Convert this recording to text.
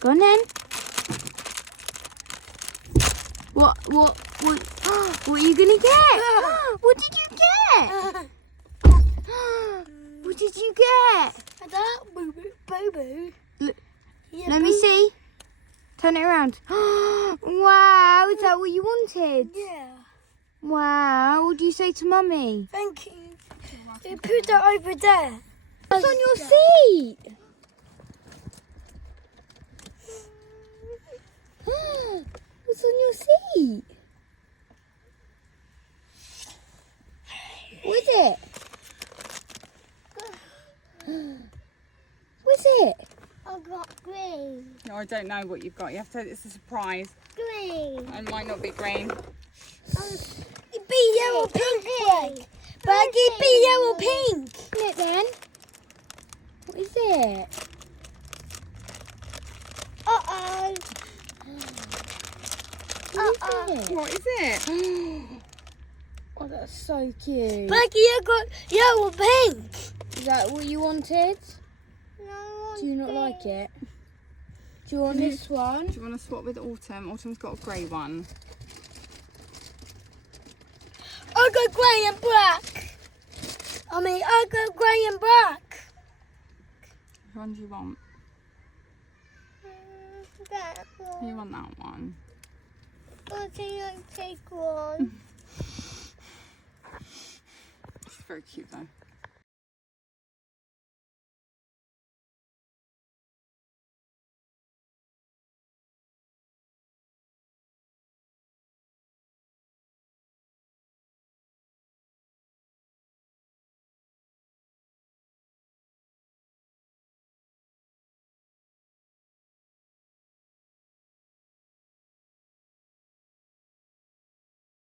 Go on then. What are you gonna get? What did you get? What did you get? That boo-boo. Look, Yeah, let me see. Turn it around. Wow, is that what you wanted? Yeah. Wow, what do you say to Mummy? Thank you. You put that over there. What's on your seat? What's on your seat? What is it? What's it? I got green. No, I don't know what you've got. You have to. It's a surprise. Green. It might not be green. It be yellow pink. Baggy be yellow pink. Isn't it then? What is it? Uh-oh. What is it? What is it? Oh, that's so cute. Baggy, I got yellow pink. Is that what you wanted? No. Do you not like it? Do you want this one? Do you want to swap with Autumn? Autumn's got a grey one. I got grey and black. I got grey and black. Which one do you want? That one. You want that one? I think I take one. She's very cute though.